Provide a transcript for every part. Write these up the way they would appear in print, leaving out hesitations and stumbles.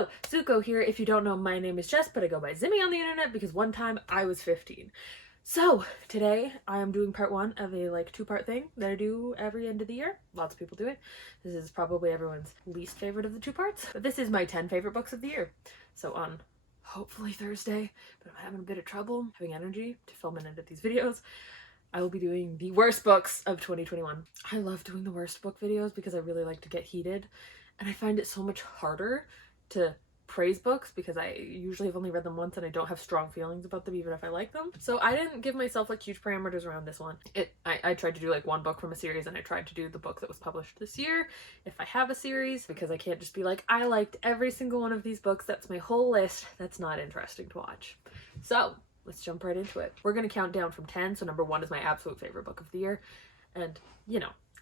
So, Zuko here. If you don't know, my name is Jess, but I go by Zimmy on the internet because one time I was 15. So, today I am doing part one of a two-part thing that I do every end of the year. Lots of people do it. This is probably everyone's least favorite of the two parts, but this is my 10 favorite books of the year. So on hopefully Thursday, but I'm having a bit of trouble having energy to film and edit these videos, I will be doing the worst books of 2021. I love doing the worst book videos because I really like to get heated, and I find it so much harder to praise books because I usually have only read them once and I don't have strong feelings about them even if I like them. So I didn't give myself huge parameters around this one. I tried to do one book from a series, and I tried to do the book that was published this year if I have a series, because I can't just be like, I liked every single one of these books, that's my whole list. That's not interesting to watch. So let's jump right into it. We're gonna count down from 10, so number 1 is my absolute favorite book of the year, and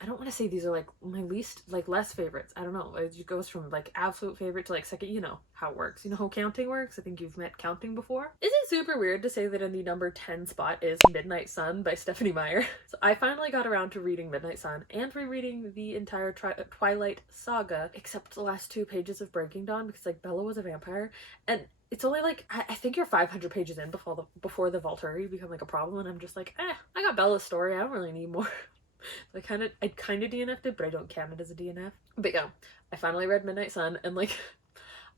I don't want to say these are my least less favorites. I don't know, it goes from absolute favorite to second. You know how it works, you know how counting works. I think you've met counting before. Is it super weird to say that in the number 10 spot is Midnight Sun by Stephanie Meyer? So I finally got around to reading Midnight Sun and rereading the entire Twilight saga except the last 2 pages of Breaking Dawn, because Bella was a vampire, and it's only I think you're 500 pages in before the Volturi become a problem, and I'm just I got Bella's story, I don't really need more. I kind of DNF'd it, but I don't count it as a DNF. But yeah, I finally read Midnight Sun, and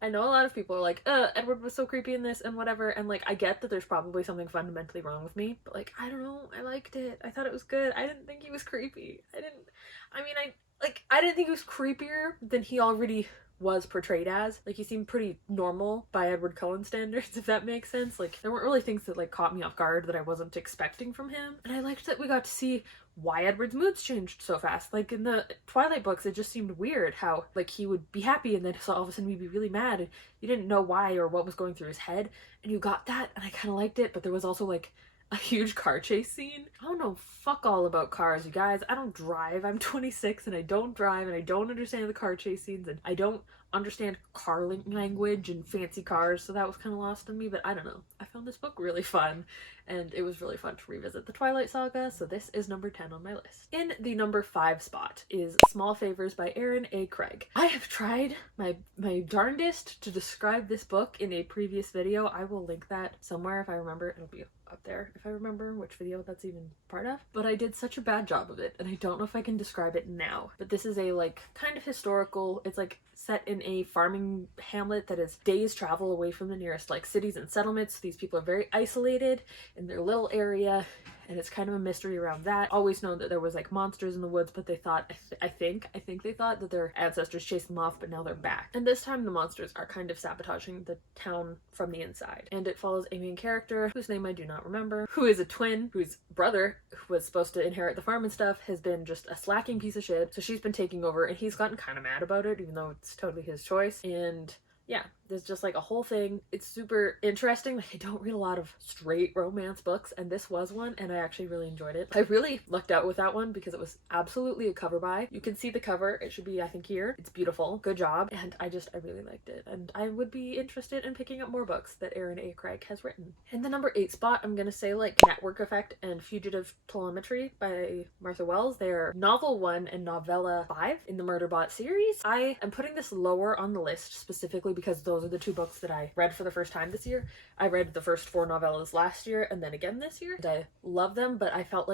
I know a lot of people are Edward was so creepy in this and whatever, and I get that there's probably something fundamentally wrong with me, but I don't know, I liked it. I thought it was good. I didn't think he was creepy. I didn't think he was creepier than he already was portrayed as. He seemed pretty normal by Edward Cullen standards, if that makes sense. There weren't really things that caught me off guard that I wasn't expecting from him, and I liked that we got to see why Edward's moods changed so fast. In the Twilight books, it just seemed weird how he would be happy and then all of a sudden he'd be really mad, and you didn't know why or what was going through his head, and you got that, and I kind of liked it. But there was also a huge car chase scene. I don't know fuck all about cars, you guys. I don't drive. I'm 26 and I don't drive, and I don't understand the car chase scenes, and I don't understand car language and fancy cars, so that was kind of lost on me. But I don't know, I found this book really fun, and it was really fun to revisit the Twilight saga, so this is number 10 on my list. In the number 5 spot is Small Favors by Aaron A. Craig. I have tried my darndest to describe this book in a previous video. I will link that somewhere if I remember. It'll be up there if I remember which video that's even part of, but I did such a bad job of it, and I don't know if I can describe it now. But this is a kind of historical, it's set in a farming hamlet that is days travel away from the nearest cities and settlements. These people are very isolated in their little area, and it's kind of a mystery around that. Always known that there was monsters in the woods, but they thought, I think they thought that their ancestors chased them off, but now they're back. And this time the monsters are kind of sabotaging the town from the inside. And it follows a main character whose name I do not remember, who is a twin, whose brother, who was supposed to inherit the farm and stuff, has been just a slacking piece of shit. So she's been taking over, and he's gotten kind of mad about it, even though it's totally his choice. And yeah, there's just a whole thing. It's super interesting. I don't read a lot of straight romance books, and this was one, and I actually really enjoyed it. I really lucked out with that one because it was absolutely a cover buy. You can see the cover. It should be, I think, here. It's beautiful. Good job. And I really liked it, and I would be interested in picking up more books that Aaron A. Craig has written. In the number 8 spot, I'm gonna say Network Effect and Fugitive Telemetry by Martha Wells. They're novel 1 and novella 5 in the Murderbot series. I am putting this lower on the list specifically because those are the 2 books that I read for the first time this year. I read the first 4 novellas last year and then again this year, and I love them, but I felt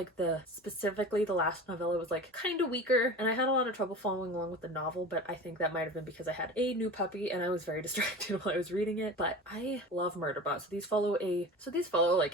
specifically the last novella was kind of weaker, and I had a lot of trouble following along with the novel, but I think that might have been because I had a new puppy and I was very distracted while I was reading it. But I love Murderbot. So these follow a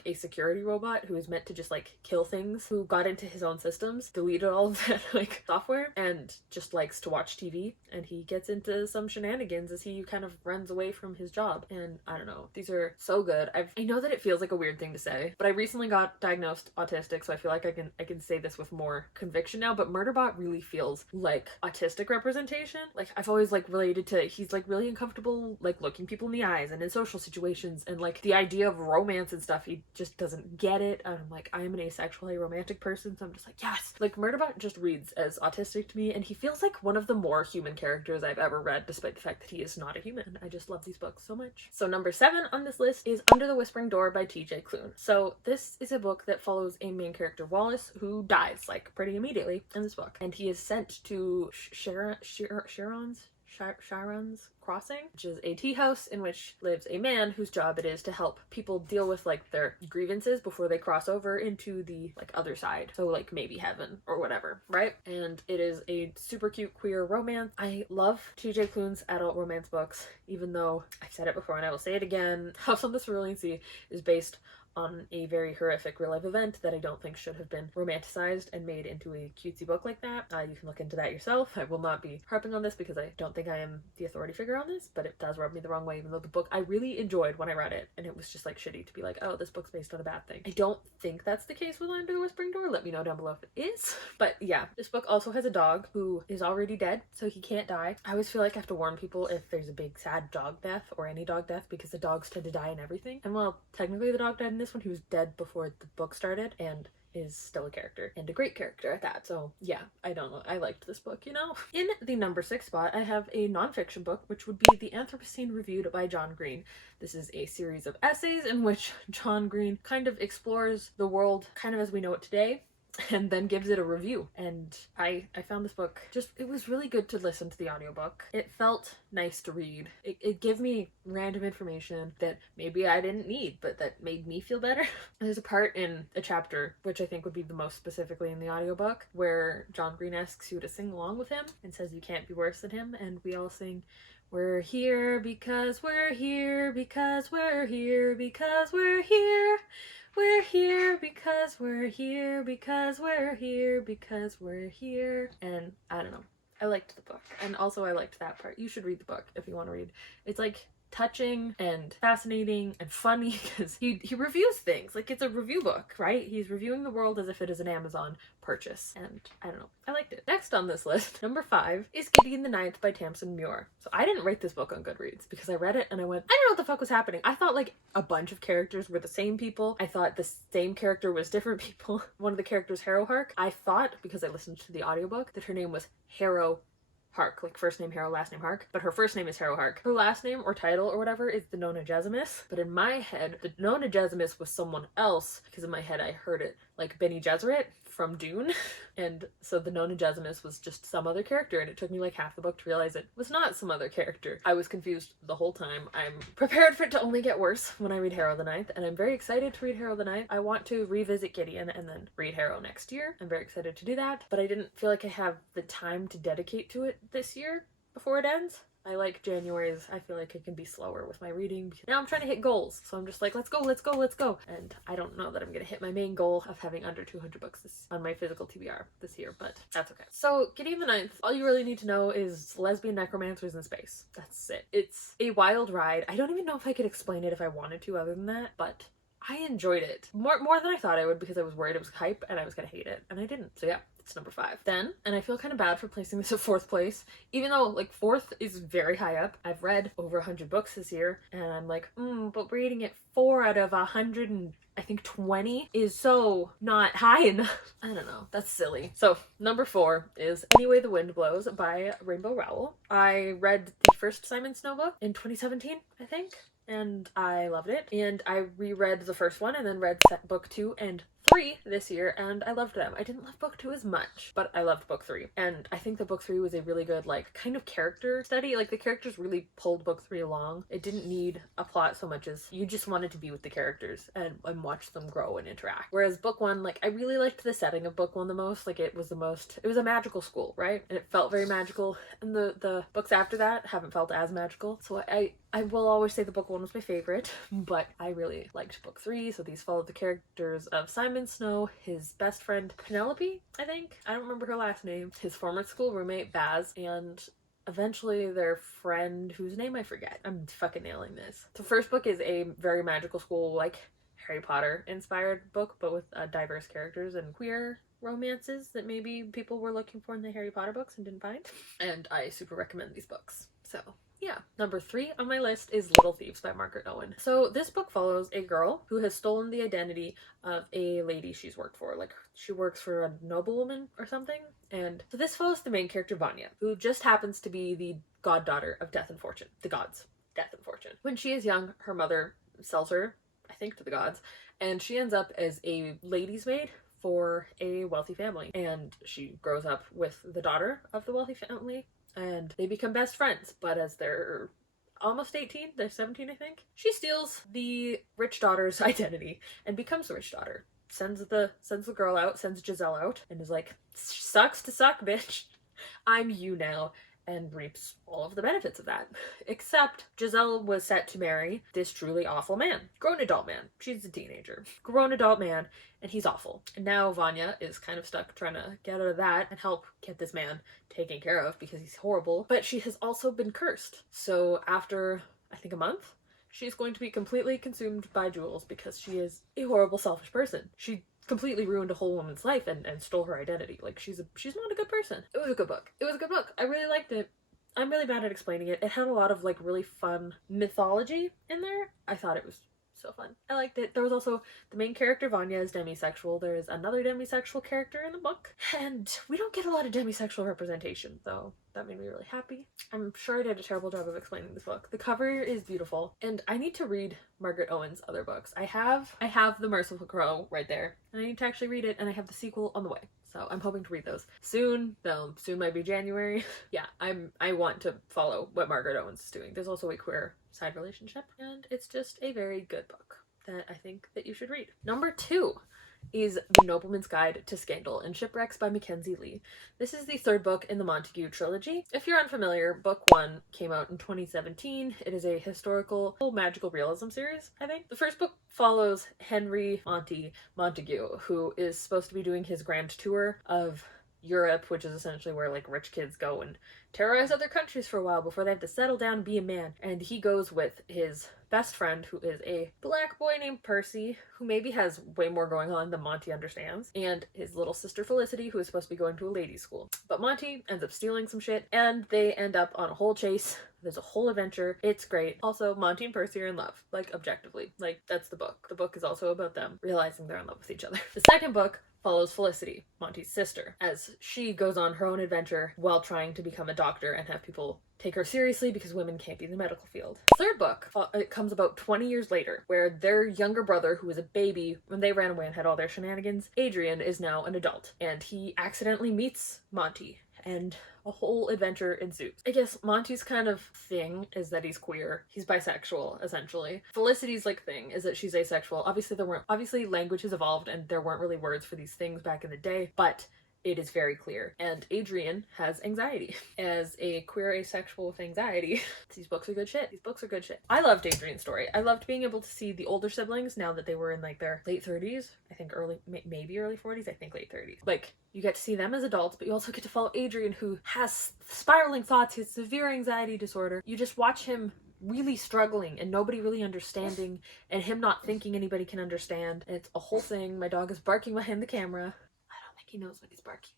a security robot who is meant to just kill things, who got into his own systems, deleted all of that software, and just likes to watch TV, and he gets into some shenanigans as he kind of runs away from his job. And I don't know, these are so good. I know that it feels like a weird thing to say, but I recently got diagnosed autistic, so I feel like I can say this with more conviction now. But Murderbot really feels like autistic representation. I've always related to, he's really uncomfortable looking people in the eyes and in social situations, and the idea of romance and stuff, he just doesn't get it. And I am an asexually romantic person, so I'm just yes. Murderbot just reads as autistic to me, and he feels like one of the more human characters I've ever read, despite the fact that he is not a human. I just love these books so much. So number 7 on this list is Under the Whispering Door by TJ Klune. So this is a book that follows a main character, Wallace, who dies pretty immediately in this book, and he is sent to Sharon's Sharon's Crossing, which is a tea house in which lives a man whose job it is to help people deal with like their grievances before they cross over into the like other side. So like maybe heaven or whatever, right? And it is a super cute queer romance. I love TJ Klune's adult romance books, even though I've said it before and I will say it again. House on the Cerulean Sea is based on a very horrific real life event that I don't think should have been romanticized and made into a cutesy book like that. You can look into that yourself. I will not be harping on this because I don't think I am the authority figure on this, but it does rub me the wrong way, even though the book I really enjoyed when I read it, and it was just like shitty to be like, oh, this book's based on a bad thing. I don't think that's the case with Under the Whispering Door. Let me know down below if it is. But yeah, this book also has a dog who is already dead, so he can't die. I always feel like I have to warn people if there's a big sad dog death or any dog death, because the dogs tend to die in everything. And well, technically the dog died in this one. He was dead before the book started and is still a character, and a great character at that. So yeah, I don't know, I liked this book, you know. In the number 6 spot, I have a nonfiction book, which would be The Anthropocene Reviewed by John Green. This is a series of essays in which John Green kind of explores the world kind of as we know it today, and then gives it a review. And I found this book it was really good to listen to the audiobook. It felt nice to read. It gave me random information that maybe I didn't need, but that made me feel better. There's a part in a chapter, which I think would be the most specifically in the audiobook, where John Green asks you to sing along with him and says you can't be worse than him, and we all sing, "We're here because we're here because we're here because we're here. We're here because we're here because we're here because we're here." And I don't know, I liked the book, and also I liked that part. You should read the book if you want to read. It's like touching and fascinating and funny because he reviews things like it's a review book, right? He's reviewing the world as if it is an Amazon purchase, and I don't know, I liked it. Next on this list, number 5, is Gideon the Ninth by Tamsin Muir. So I didn't rate this book on Goodreads because I read it and I went, I don't know what the fuck was happening. I thought like a bunch of characters were the same people. I thought the same character was different people. One of the characters, Harrow Hark, I thought, because I listened to the audiobook, that her name was Harrow Hark, like first name Harrow, last name Hark, but her first name is Harrow Hark. Her last name or title or whatever is the Nona Gesimus, but in my head, the Nona Gesimus was someone else, because in my head I heard it like Bene Gesserit from Dune, and so the Nona Gesimus was just some other character, and it took me like half the book to realize it was not some other character. I was confused the whole time. I'm prepared for it to only get worse when I read Harrow the Ninth, and I'm very excited to read Harrow the Ninth. I want to revisit Gideon and then read Harrow next year. I'm very excited to do that, but I didn't feel like I have the time to dedicate to it this year before it ends. I like January's. I feel like I can be slower with my reading because now I'm trying to hit goals. So I'm just like, let's go, let's go, let's go. And I don't know that I'm going to hit my main goal of having under 200 books on my physical TBR this year, but that's okay. So Gideon the Ninth, all you really need to know is lesbian necromancers in space. That's it. It's a wild ride. I don't even know if I could explain it if I wanted to other than that, but I enjoyed it more than I thought I would because I was worried it was hype and I was going to hate it, and I didn't. So yeah. It's number 5. Then, and I feel kind of bad for placing this at 4th place, even though like 4th is very high up. I've read over 100 books this year, and I'm like, but rating it 4 out of 100 and I think 20 is so not high enough. I don't know, that's silly. So number 4 is Any Way the Wind Blows by Rainbow Rowell. I read the first Simon Snow book in 2017, I think, and I loved it. And I reread the first one and then read book 2 and 3 this year, and I loved them. I didn't love book 2 as much, but I loved book 3. And I think that book 3 was a really good, like, kind of character study. Like, the characters really pulled book 3 along. It didn't need a plot so much as you just wanted to be with the characters and watch them grow and interact. Whereas book 1, like, I really liked the setting of book 1 the most. Like, it was a magical school, right? And it felt very magical. And the books after that haven't felt as magical. So I will always say the book 1 was my favorite, but I really liked book 3. So these followed the characters of Simon Snow, his best friend Penelope, I think. I don't remember her last name. His former school roommate Baz, and eventually their friend whose name I forget. I'm fucking nailing this. The first book is a very magical school, like Harry Potter inspired book, but with diverse characters and queer romances that maybe people were looking for in the Harry Potter books and didn't find. And I super recommend these books. So yeah. Number 3 on my list is Little Thieves by Margaret Owen. So this book follows a girl who has stolen the identity of a lady she's worked for. Like, she works for a noblewoman or something. And so this follows the main character, Vanya, who just happens to be the goddaughter of Death and Fortune. The gods. Death and Fortune. When she is young, her mother sells her, I think, to the gods, and she ends up as a lady's maid for a wealthy family. And she grows up with the daughter of the wealthy family, and they become best friends. But as they're almost 18, they're 17, I think, she steals the rich daughter's identity and becomes the rich daughter. Sends the girl out, sends Giselle out, and is like, sucks to suck, bitch. I'm you now, and reaps all of the benefits of that. Except Giselle was set to marry this truly awful man. Grown adult man. She's a teenager. Grown adult man, and he's awful. And now Vanya is kind of stuck trying to get out of that and help get this man taken care of because he's horrible. But she has also been cursed. So after, I think, a month, she's going to be completely consumed by Jules because she is a horrible, selfish person. She completely ruined a whole woman's life and stole her identity. Like, she's not a good person. It was a good book. It was a good book. I really liked it. I'm really bad at explaining it. It had a lot of like really fun mythology in there. I thought it was so fun. I liked it. There was also the main character, Vanya, is demisexual. There is another demisexual character in the book, and we don't get a lot of demisexual representation, though. That made me really happy. I'm sure I did a terrible job of explaining this book. The cover is beautiful, and I need to read Margaret Owen's other books. I have The Merciful Crow right there, and I need to actually read it, and I have the sequel on the way. So I'm hoping to read those soon. Though soon might be January. Yeah, I want to follow what Margaret Owens is doing. There's also a queer side relationship, and it's just a very good book that I think that you should read. Number 2 is The Nobleman's Guide to Scandal and Shipwrecks by Mackenzie Lee. This is the third book in the Montague trilogy. If you're unfamiliar, book 1 came out in 2017. It is a historical magical realism series, I think. The first book follows Henry Montague, who is supposed to be doing his grand tour of Europe, which is essentially where like rich kids go and terrorize other countries for a while before they have to settle down and be a man. And he goes with his best friend, who is a black boy named Percy, who maybe has way more going on than Monty understands, and his little sister Felicity, who is supposed to be going to a ladies' school. But Monty ends up stealing some shit, and they end up on a whole chase. There's a whole adventure. It's great. Also, Monty and Percy are in love, like objectively. Like, that's the book. The book is also about them realizing they're in love with each other. The second book follows Felicity, Monty's sister, as she goes on her own adventure while trying to become a doctor and have people take her seriously because women can't be in the medical field. Third book, it comes about 20 years later, where their younger brother, who was a baby when they ran away and had all their shenanigans, Adrian, is now an adult, and he accidentally meets Monty, and a whole adventure ensues. I guess Monty's kind of thing is that he's queer. He's bisexual, essentially. Felicity's like thing is that she's asexual. Obviously language has evolved and there weren't really words for these things back in the day, but it is very clear. And Adrian has anxiety. As a queer asexual with anxiety, these books are good shit. These books are good shit. I loved Adrian's story. I loved being able to see the older siblings now that they were in like their late 30s. I think maybe early 40s. I think late 30s. Like, you get to see them as adults, but you also get to follow Adrian, who has spiraling thoughts, his severe anxiety disorder. You just watch him really struggling and nobody really understanding, and him not thinking anybody can understand. And it's a whole thing. My dog is barking behind the camera. He knows what he's barking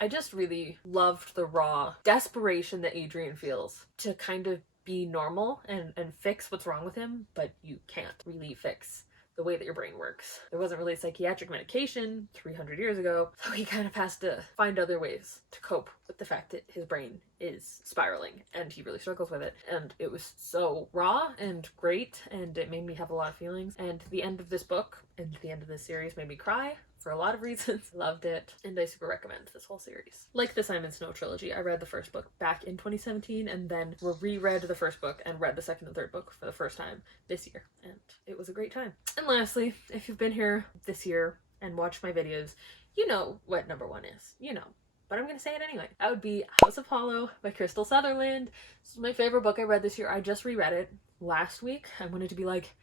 at. I just really loved the raw desperation that Adrian feels to kind of be normal and fix what's wrong with him, but you can't really fix the way that your brain works. There wasn't really psychiatric medication 300 years ago, so he kind of has to find other ways to cope with the fact that his brain is spiraling, and he really struggles with it. And it was so raw and great, and it made me have a lot of feelings. And the end of this book and the end of this series made me cry for a lot of reasons. Loved it, and I super recommend this whole series. Like the Simon Snow trilogy, I read the first book back in 2017 and then reread the first book and read the second and third book for the first time this year, and it was a great time. And lastly, if you've been here this year and watched my videos, you know what number 1 is. You know. But I'm gonna say it anyway. That would be House of Hollow by Crystal Sutherland. This is my favorite book I read this year. I just reread it last week. I wanted to be like,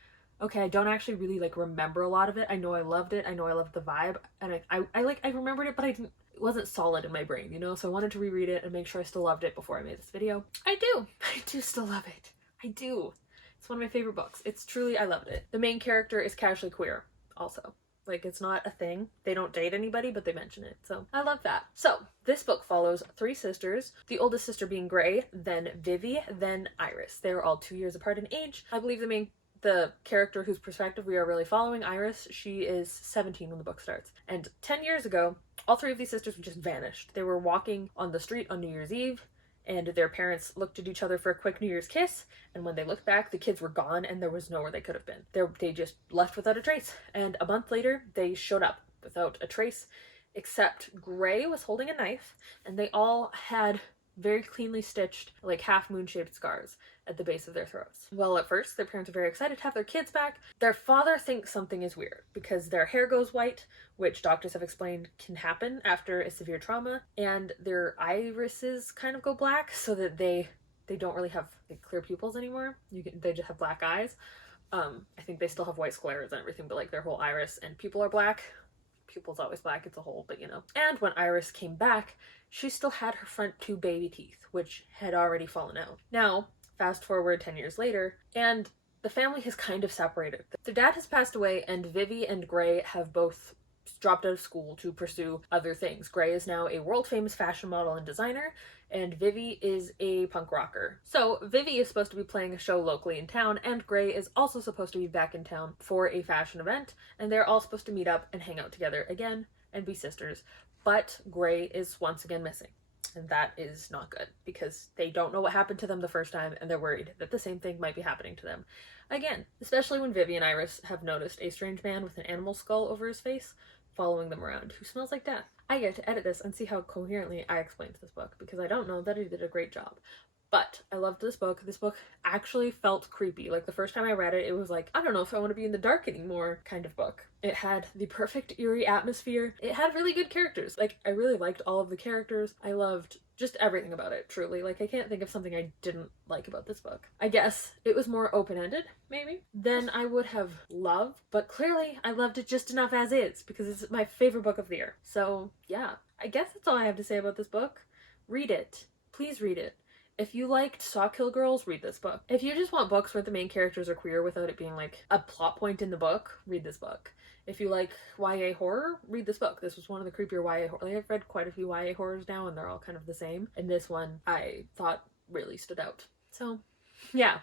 okay, I don't actually really like remember a lot of it. I know I loved it. I know I loved the vibe, and I remembered it, but it wasn't solid in my brain, you know? So I wanted to reread it and make sure I still loved it before I made this video. I do still love it. I do. It's one of my favorite books. It's truly, I loved it. The main character is casually queer also. Like, it's not a thing. They don't date anybody, but they mention it. So I love that. So this book follows 3 sisters, the oldest sister being Gray, then Vivi, then Iris. They're all 2 years apart in age. I believe the character whose perspective we are really following, Iris, she is 17 when the book starts. And 10 years ago, all 3 of these sisters just vanished. They were walking on the street on New Year's Eve, and their parents looked at each other for a quick New Year's kiss, and when they looked back, the kids were gone and there was nowhere they could have been. They just left without a trace. And a month later, they showed up without a trace, except Gray was holding a knife, and they all had very cleanly stitched, like half moon-shaped scars at the base of their throats. Well, at first, their parents are very excited to have their kids back. Their father thinks something is weird because their hair goes white, which doctors have explained can happen after a severe trauma, and their irises kind of go black so that they don't really have like clear pupils anymore. They just have black eyes. I think they still have white sclera and everything, but like their whole iris and pupil are black. Pupil's always black, it's a hole, but you know. And when Iris came back, she still had her front 2 baby teeth, which had already fallen out. Now, fast forward 10 years later, and the family has kind of separated. Their dad has passed away, and Vivi and Gray have both dropped out of school to pursue other things. Gray is now a world-famous fashion model and designer, and Vivi is a punk rocker. So Vivi is supposed to be playing a show locally in town, and Gray is also supposed to be back in town for a fashion event, and they're all supposed to meet up and hang out together again and be sisters. But Gray is once again missing, and that is not good because they don't know what happened to them the first time, and they're worried that the same thing might be happening to them again, especially when Vivi and Iris have noticed a strange man with an animal skull over his face following them around who smells like death. I get to edit this and see how coherently I explained this book because I don't know that I did a great job. But I loved this book. This book actually felt creepy. Like the first time I read it, it was like, I don't know if I want to be in the dark anymore kind of book. It had the perfect eerie atmosphere. It had really good characters. Like I really liked all of the characters. I loved just everything about it, truly. Like I can't think of something I didn't like about this book. I guess it was more open-ended, maybe, than I would have loved, but clearly I loved it just enough as is because it's my favorite book of the year. So yeah, I guess that's all I have to say about this book. Read it. Please read it. If you liked Saw Kill Girls, read this book. If you just want books where the main characters are queer without it being like a plot point in the book, read this book. If you like YA horror, read this book. This was one of the creepier YA horror. Like, I've read quite a few YA horrors now and they're all kind of the same. And this one I thought really stood out. So yeah,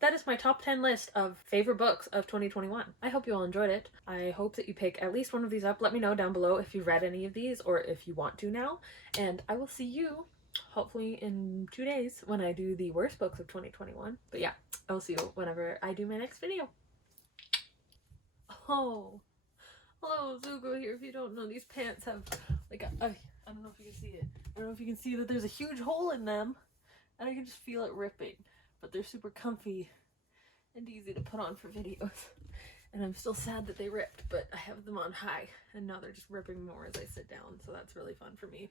that is my top 10 list of favorite books of 2021. I hope you all enjoyed it. I hope that you pick at least one of these up. Let me know down below if you've read any of these or if you want to now. And I will see you hopefully in 2 days when I do the worst books of 2021. But yeah, I will see you whenever I do my next video. Oh, hello, Zuko here. If you don't know, these pants have like I don't know if you can see it. I don't know if you can see that there's a huge hole in them and I can just feel it ripping, but they're super comfy and easy to put on for videos. And I'm still sad that they ripped, but I have them on high and now they're just ripping more as I sit down, so that's really fun for me.